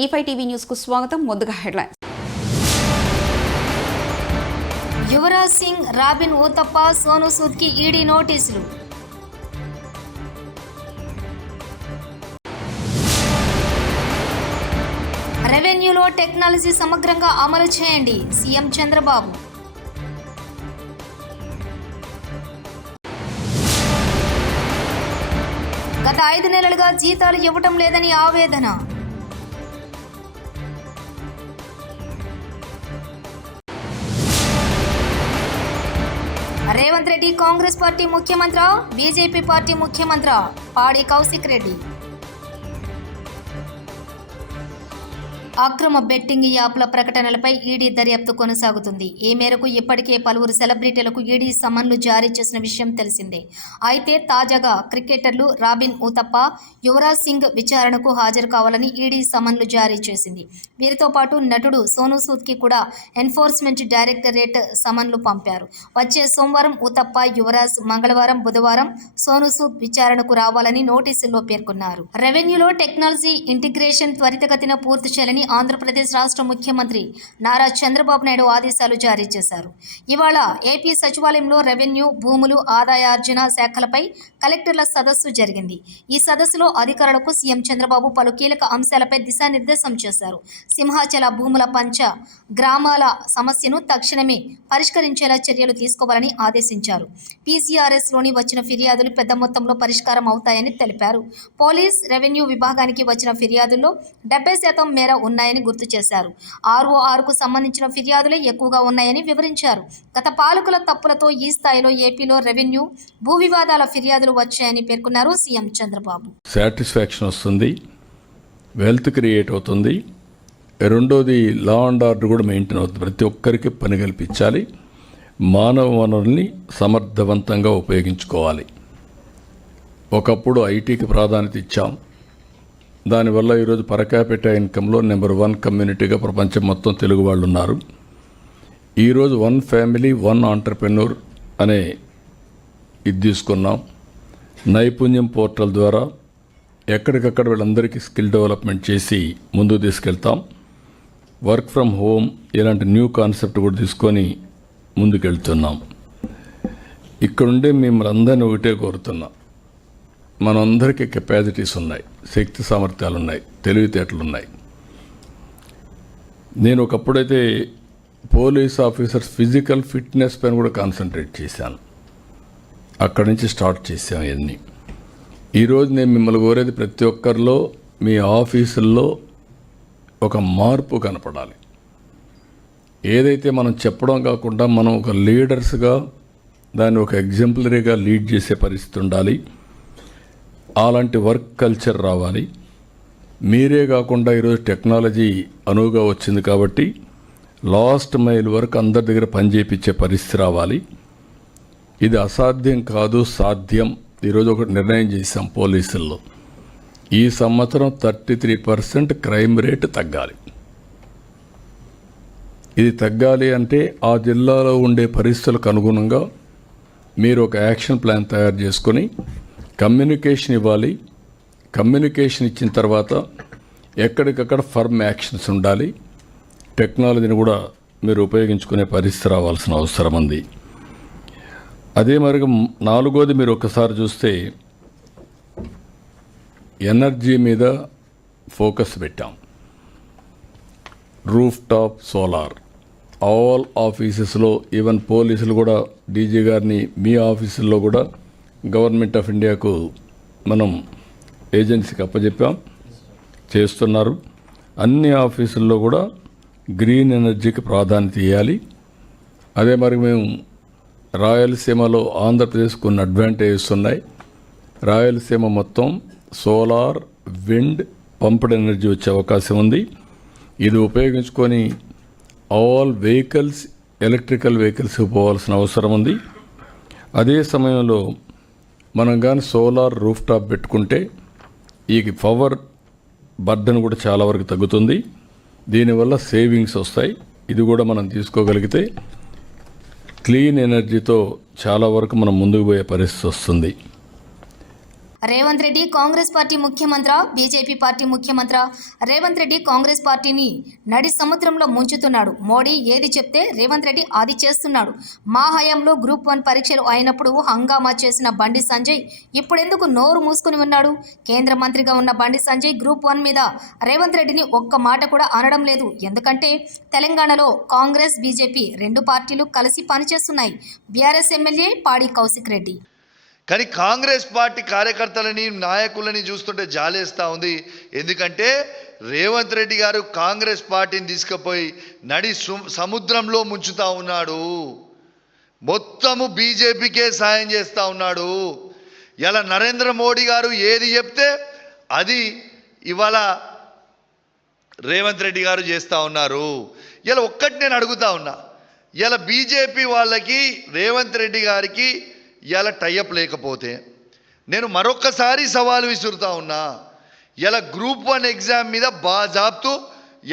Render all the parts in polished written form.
E5 TV news కు స్వాగతం. ముందుగా హెడ్లైన్స్. యువరాజ్ సింగ్, రాబిన్ ఊతప్ప, సోను సూద్ కి ఈడీ నోటీసులు. రెవెన్యూలో టెక్నాలజీ సమగ్రంగా అమలు చేయండి, సీఎం చంద్రబాబు. గత 5 నెలలుగా జీతాలు ఇవ్వటం లేదని ఆవేదన. రేవంత్ రెడ్డి కాంగ్రెస్ పార్టీ ముఖ్యమంత్రి, బీజేపీ పార్టీ ముఖ్యమంత్రి పాడి కౌశిక్ రెడ్డి. అక్రమ బెట్టింగ్ యాప్ల ప్రకటనలపై ఈడీ దర్యాప్తు కొనసాగుతుంది. ఈ మేరకు ఇప్పటికే పలువురు సెలబ్రిటీలకు ఈడీ సమన్లు జారీ చేసిన విషయం తెలిసిందే. అయితే తాజాగా క్రికెటర్లు రాబిన్ ఊతప్ప, యువరాజ్ సింగ్ విచారణకు హాజరు కావాలని ఈడీ సమన్లు జారీ చేసింది. వీరితో పాటు నటుడు సోను సూద్ కి కూడా ఎన్ఫోర్స్మెంట్ డైరెక్టరేట్ సమన్లు పంపారు. వచ్చే సోమవారం ఊతప్ప, యువరాజ్, మంగళవారం, బుధవారం సోను సూద్ విచారణకు రావాలని నోటీసుల్లో పేర్కొన్నారు. రెవెన్యూలో టెక్నాలజీ ఇంటిగ్రేషన్ త్వరితగతిన పూర్తి చేయాలని ఆంధ్రప్రదేశ్ రాష్ట్ర ముఖ్యమంత్రి నారా చంద్రబాబు నాయుడు ఆదేశాలు జారీ చేశారు. ఇవాళ ఏపీ సచివాలయంలో రెవెన్యూ, భూములు, ఆదాయార్జన శాఖలపై కలెక్టర్ల సదస్సు జరిగింది. ఈ సదస్సులో అధికారులకు సీఎం చంద్రబాబు పలు కీలక అంశాలపై దిశానిర్దేశం చేశారు. సింహాచల భూముల పంచ గ్రామాల సమస్యను తక్షణమే పరిష్కరించేలా చర్యలు తీసుకోవాలని ఆదేశించారు. పీసీఆర్ఎస్లోని వచ్చిన ఫిర్యాదులు పెద్ద మొత్తంలో పరిష్కారం అవుతాయని తెలిపారు. పోలీస్, రెవెన్యూ విభాగానికి వచ్చిన ఫిర్యాదుల్లో 70% మేర ఉన్నాయని గుర్తు చేశారు. ఆర్ఓఆర్కు సంబంధించిన ఫిర్యాదులే ఎక్కువగా ఉన్నాయని వివరించారు. గత పాలకుల తప్పులతో ఈ స్థాయిలో ఏపీలో రెవెన్యూ, భూ వివాదాల ఫిర్యాదులు వచ్చాయని పేర్కొన్నారు సీఎం చంద్రబాబు. సాటిస్ఫాక్షన్ వస్తుంది, వెల్త్ క్రియేట్ అవుతుంది. రెండోది లా అండ్ ఆర్డర్ కూడా మెయింటైన్ అవుతుంది. ప్రతి ఒక్కరికి పని కల్పించాలి. మానవ వనరుల్ని సమర్థవంతంగా ఉపయోగించుకోవాలి. ఒకప్పుడు ఐటీకి ప్రాధాన్యత ఇచ్చాం. దానివల్ల ఈరోజు పర్ క్యాపిటా ఇన్కంలో నెంబర్ 1 కమ్యూనిటీగా ప్రపంచం మొత్తం తెలుగు వాళ్ళు ఉన్నారు. ఈరోజు 1 ఫ్యామిలీ 1 ఆంటర్ప్రెన్యూర్ అనే ఇది తీసుకున్నాం. నైపుణ్యం పోర్టల్ ద్వారా ఎక్కడికక్కడ వీళ్ళందరికీ స్కిల్ డెవలప్మెంట్ చేసి ముందుకు తీసుకెళ్తాం. వర్క్ ఫ్రమ్ హోమ్ ఇలాంటి న్యూ కాన్సెప్ట్ కూడా తీసుకొని ముందుకెళ్తున్నాం. ఇక్కడుండే మిమ్మల్ని అందరినీ ఒకటే కోరుతున్నాం. మనందరికీ కెపాసిటీస్ ఉన్నాయి, శక్తి సామర్థ్యాలు ఉన్నాయి, తెలివితేటలు ఉన్నాయి. నేను ఒకప్పుడైతే పోలీస్ ఆఫీసర్స్ ఫిజికల్ ఫిట్నెస్ పైన కూడా కాన్సన్ట్రేట్ చేశాను. అక్కడి నుంచి స్టార్ట్ చేశాం ఇవన్నీ. ఈరోజు నేను మిమ్మల్ని కోరేది ప్రతి ఒక్కరిలో మీ ఆఫీసుల్లో ఒక మార్పు కనపడాలి. ఏదైతే మనం చెప్పడం కాకుండా మనం ఒక లీడర్స్గా దాన్ని ఒక ఎగ్జాంపులరీగా లీడ్ చేసే పరిస్థితి ఉండాలి. అలాంటి వర్క్ కల్చర్ రావాలి. మీరే కాకుండా ఈరోజు టెక్నాలజీ అనువుగా వచ్చింది కాబట్టి లాస్ట్ మైల్ వరకు అందరి దగ్గర పనిచేయించే పరిస్థితి రావాలి. ఇది అసాధ్యం కాదు, సాధ్యం. ఈరోజు ఒక నిర్ణయం చేశాం పోలీసుల్లో. ఈ సంవత్సరం 33% క్రైమ్ రేట్ తగ్గాలి. ఇది తగ్గాలి అంటే ఆ జిల్లాలో ఉండే పరిస్థితులకు అనుగుణంగా మీరు ఒక యాక్షన్ ప్లాన్ తయారు చేసుకొని కమ్యూనికేషన్ ఇవ్వాలి. కమ్యూనికేషన్ ఇచ్చిన తర్వాత ఎక్కడికక్కడ ఫర్మ్ యాక్షన్స్ ఉండాలి. టెక్నాలజీని కూడా మీరు ఉపయోగించుకునే పరిస్థితి రావాల్సిన అవసరం ఉంది. అదే మరి 4వది మీరు ఒకసారి చూస్తే ఎనర్జీ మీద ఫోకస్ పెట్టాం. రూఫ్ టాప్ సోలార్ ఆల్ ఆఫీసెస్లో, ఈవెన్ పోలీసులు కూడా డీజీ గారిని మీ ఆఫీసుల్లో కూడా గవర్నమెంట్ ఆఫ్ ఇండియాకు మనం ఏజెన్సీకి అప్పచెప్పాం, చేస్తున్నారు. అన్ని ఆఫీసుల్లో కూడా గ్రీన్ ఎనర్జీకి ప్రాధాన్యత ఇవ్వాలి. అదే మరి మేము రాయలసీమలో ఆంధ్రప్రదేశ్ కొన్ని అడ్వాంటేజెస్ ఉన్నాయి. రాయలసీమ మొత్తం సోలార్, విండ్, పంప్డ్ ఎనర్జీ వచ్చే అవకాశం ఉంది. ఇది ఉపయోగించుకొని ఆల్ వెహికల్స్, ఎలక్ట్రికల్ వెహికల్స్ పోవాల్సిన అవసరం ఉంది. అదే సమయంలో మనం కానీ సోలార్ రూఫ్ టాప్ పెట్టుకుంటే ఈ పవర్ బర్డన్ కూడా చాలా వరకు తగ్గుతుంది. దీనివల్ల సేవింగ్స్ వస్తాయి. ఇది కూడా మనం తీసుకోగలిగితే క్లీన్ ఎనర్జీతో చాలా వరకు మనం ముందుకు పోయే పరిస్థితి వస్తుంది. రేవంత్ రెడ్డి కాంగ్రెస్ పార్టీ ముఖ్యమంత్రి, బీజేపీ పార్టీ ముఖ్యమంత్రి. రేవంత్ రెడ్డి కాంగ్రెస్ పార్టీని నడి సముద్రంలో ముంచుతున్నాడు. మోడీ ఏది చెప్తే రేవంత్ రెడ్డి అది చేస్తున్నాడు. మా హయాంలో గ్రూప్ 1 పరీక్షలు అయినప్పుడు హంగామా చేసిన బండి సంజయ్ ఇప్పుడెందుకు నోరు మూసుకుని ఉన్నాడు? కేంద్ర మంత్రిగా ఉన్న బండి సంజయ్ గ్రూప్ 1 మీద రేవంత్ రెడ్డిని ఒక్క మాట కూడా అనడం లేదు. ఎందుకంటే తెలంగాణలో కాంగ్రెస్, బీజేపీ 2 పార్టీలు కలిసి పనిచేస్తున్నాయి. బీఆర్ఎస్ ఎమ్మెల్యే పాడి కౌశిక్ రెడ్డి. కానీ కాంగ్రెస్ పార్టీ కార్యకర్తలని, నాయకులని చూస్తుంటే జాలేస్తూ ఉంది. ఎందుకంటే రేవంత్ రెడ్డి గారు కాంగ్రెస్ పార్టీని తీసుకుపోయి నడి సముద్రంలో ముంచుతూ ఉన్నాడు. మొత్తము బీజేపీకే సాయం చేస్తూ ఉన్నాడు. ఇలా నరేంద్ర మోడీ గారు ఏది చెప్తే అది ఇవాళ రేవంత్ రెడ్డి గారు చేస్తూ ఉన్నారు. ఇలా ఒక్కటి నేను అడుగుతా ఉన్నా, ఇలా బీజేపీ వాళ్ళకి రేవంత్ రెడ్డి గారికి ఇలా టైఅప్ లేకపోతే నేను మరొక్కసారి సవాలు విసురుతా ఉన్నా. ఇలా గ్రూప్ 1 ఎగ్జామ్ మీద బాజాబ్తు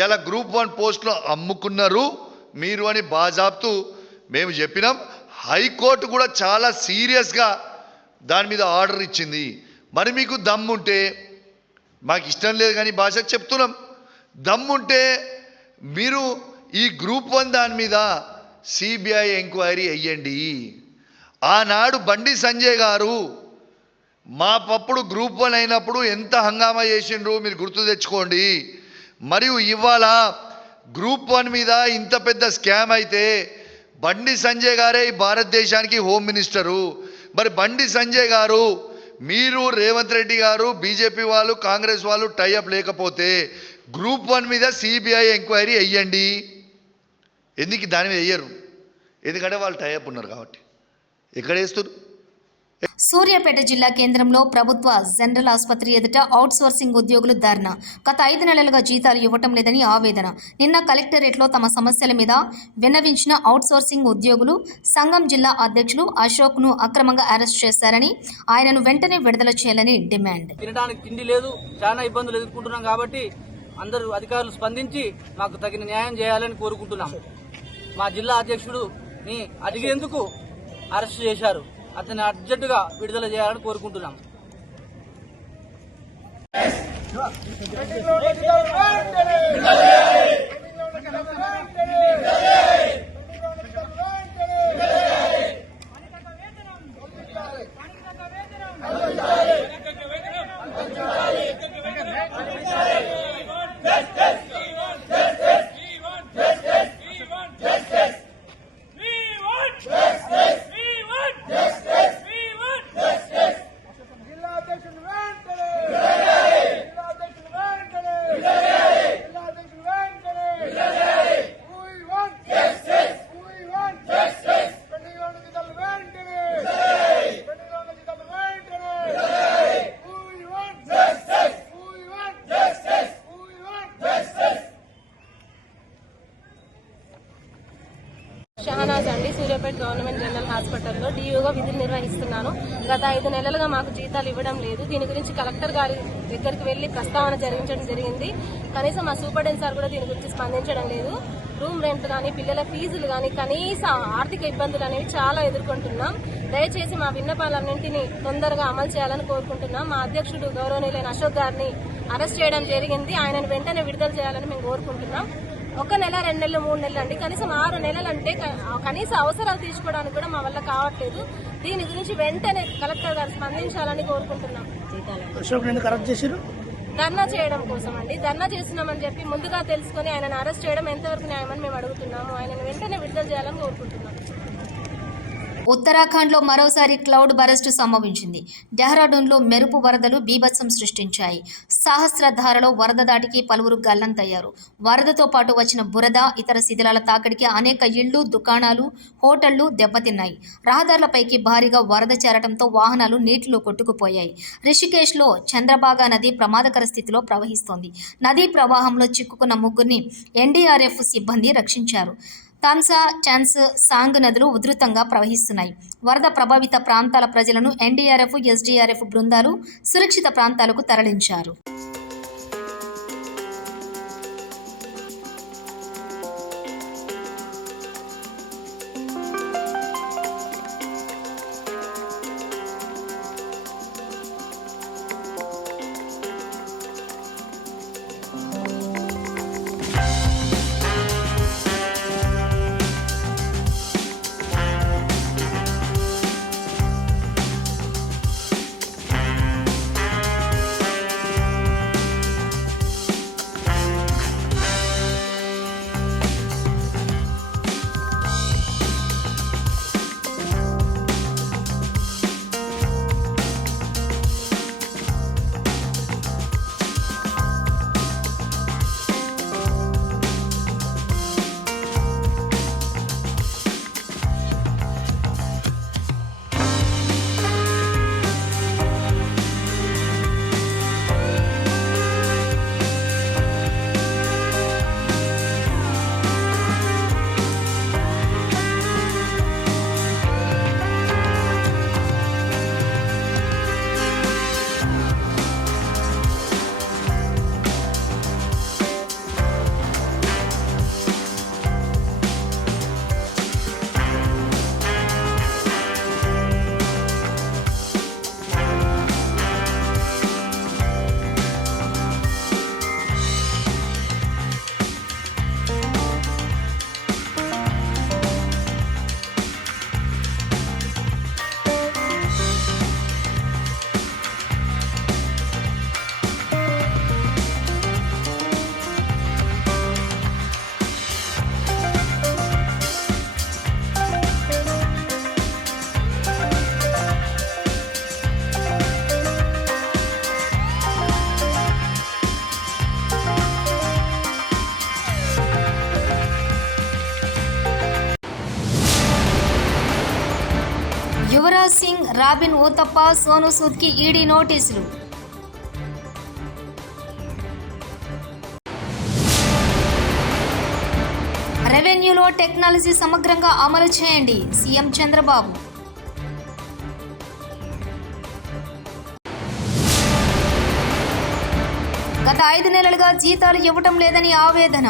ఇలా గ్రూప్ 1 పోస్టులు అమ్ముకున్నారు మీరు అని బాజాబ్తు మేము చెప్పినాం. హైకోర్టు కూడా చాలా సీరియస్గా దాని మీద ఆర్డర్ ఇచ్చింది. మరి మీకు దమ్ముంటే, మాకు ఇష్టం లేదు కానీ భాషకు చెప్తున్నాం, దమ్ముంటే మీరు ఈ గ్రూప్ 1 దాని మీద సిబిఐ ఎంక్వైరీ అయ్యండి. ఆనాడు బండి సంజయ్ గారు మా పప్పుడు గ్రూప్ 1 అయినప్పుడు ఎంత హంగామా చేసిండ్రు మీరు గుర్తు తెచ్చుకోండి. మరియు ఇవాళ గ్రూప్ 1 మీద ఇంత పెద్ద స్కామ్ అయితే బండి సంజయ్ గారే ఈ భారతదేశానికి హోమ్ మినిస్టరు. మరి బండి సంజయ్ గారు, మీరు రేవంత్ రెడ్డి గారు, బీజేపీ వాళ్ళు, కాంగ్రెస్ వాళ్ళు టైఅప్ లేకపోతే గ్రూప్ 1 మీద సిబిఐ ఎంక్వైరీ అయ్యండి. ఎందుకు దాని మీద వేయరు? ఎందుకంటే వాళ్ళు టైఅప్ ఉన్నారు కాబట్టి. ఎక్కడ వేస్తారు? సూర్యాపేట జిల్లా కేంద్రంలో ప్రభుత్వ జనరల్ ఆసుపత్రి ఎదుట అవుట్సోర్సింగ్ ఉద్యోగులు ధర్నా. గత 5 నెలలుగా జీతాలు ఇవ్వటం లేదని ఆవేదన. నిన్న కలెక్టరేట్లో తమ సమస్యల మీద విన్నవించిన అవుట్సోర్సింగ్ ఉద్యోగులు సంఘం జిల్లా అధ్యక్షులు అశోక్ను అక్రమంగా అరెస్ట్ చేశారని, ఆయనను వెంటనే విడుదల చేయాలని డిమాండ్. తినడానికి తిండి లేదు, చాలా ఇబ్బందులు ఎదుర్కొంటున్నాం కాబట్టి అందరూ అధికారులు స్పందించి మాకు తగిన న్యాయం చేయాలని కోరుకుంటున్నాం. మా జిల్లా అధ్యక్షుడిని అడిగేందుకు అరెస్ట్ చేశారు. అతన్ని అర్జెంటుగా విడుదల చేయాలని కోరుకుంటున్నాం. షహనాజ్ అండి, సూర్యాపేట గవర్నమెంట్ జనరల్ హాస్పిటల్లో డియూగా విధులు నిర్వహిస్తున్నాను. గత 5 నెలలుగా మాకు జీతాలు ఇవ్వడం లేదు. దీని గురించి కలెక్టర్ గారి దగ్గరికి వెళ్లి ప్రస్తావన జరిగింది. కనీసం మా సూపరింటెండెంట్ సార్ కూడా దీని గురించి స్పందించడం లేదు. రూమ్ రెంట్ కానీ, పిల్లల ఫీజులు కానీ, కనీస ఆర్థిక ఇబ్బందులు అనేవి చాలా ఎదుర్కొంటున్నాం. దయచేసి మా విన్నపాలన్నింటినీ తొందరగా అమలు చేయాలని కోరుకుంటున్నాం. మా అధ్యక్షుడు గౌరవనీయులైన అశోక్ గారిని అరెస్ట్ చేయడం జరిగింది. ఆయనను వెంటనే విడుదల చేయాలని మేము కోరుకుంటున్నాం. 1 నెల, 2 నెలలు, 3 నెలలు అండి, కనీసం 6 నెలలు అంటే కనీస అవసరాలు తీసుకోవడానికి కూడా మా వల్ల కావట్లేదు. దీని గురించి వెంటనే కలెక్టర్ గారు స్పందించాలని కోరుకుంటున్నాం. ధర్నా చేయడం కోసం అండి, ధర్నా చేస్తున్నామని చెప్పి ముందుగా తెలుసుకుని ఆయనను అరెస్ట్ చేయడం ఎంతవరకు న్యాయమని మేము అడుగుతున్నాము. ఆయనను వెంటనే విడుదల చేయాలని కోరుకుంటున్నాం. ఉత్తరాఖండ్లో మరోసారి క్లౌడ్ బరస్ట్ సంభవించింది. డెహ్రాడూన్లో మెరుపు వరదలు బీభత్సం సృష్టించాయి. సహస్రధారలో వరద దాటికి పలువురు గల్లంతయ్యారు. వరదతో పాటు వచ్చిన బురద, ఇతర శిథిలాల తాకిడికి అనేక ఇళ్లు, దుకాణాలు, హోటళ్లు దెబ్బతిన్నాయి. రహదారులపైకి భారీగా వరద చేరటంతో వాహనాలు నీటిలో కొట్టుకుపోయాయి. రిషికేశ్లో చంద్రబాగా నది ప్రమాదకర స్థితిలో ప్రవహిస్తోంది. నదీ ప్రవాహంలో చిక్కుకున్న 3గురిని ఎన్డీఆర్ఎఫ్ సిబ్బంది రక్షించారు. తాన్సా, చాన్స్, సాంగ్ నదులు ఉధృతంగా ప్రవహిస్తున్నాయి. వరద ప్రభావిత ప్రాంతాల ప్రజలను ఎన్డీఆర్ఎఫ్, ఎస్డీఆర్ఎఫ్ బృందాలు సురక్షిత ప్రాంతాలకు తరలించారు. రాబిన్ ఊతప్ప, సోను సూద్కి ఈడీ నోటీసులు. రెవెన్యూలో టెక్నాలజీ సమగ్రంగా అమలు చేయండి సీఎం చంద్రబాబు. గత 5 నెలలుగా జీతాలు ఇవ్వటం లేదని ఆవేదన.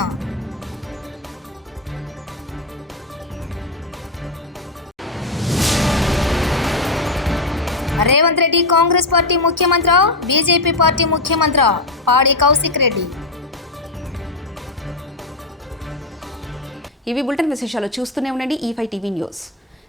రేవంత్ రెడ్డి కాంగ్రెస్ పార్టీ ముఖ్యమంత్రి, బీజేపీ పార్టీ ముఖ్యమంత్రి పాడి కౌశిక్ రెడ్డి. ఇవి బులెటిన్ విశేషాలు. చూస్తూనే ఉండండి E5 టీవీ న్యూస్.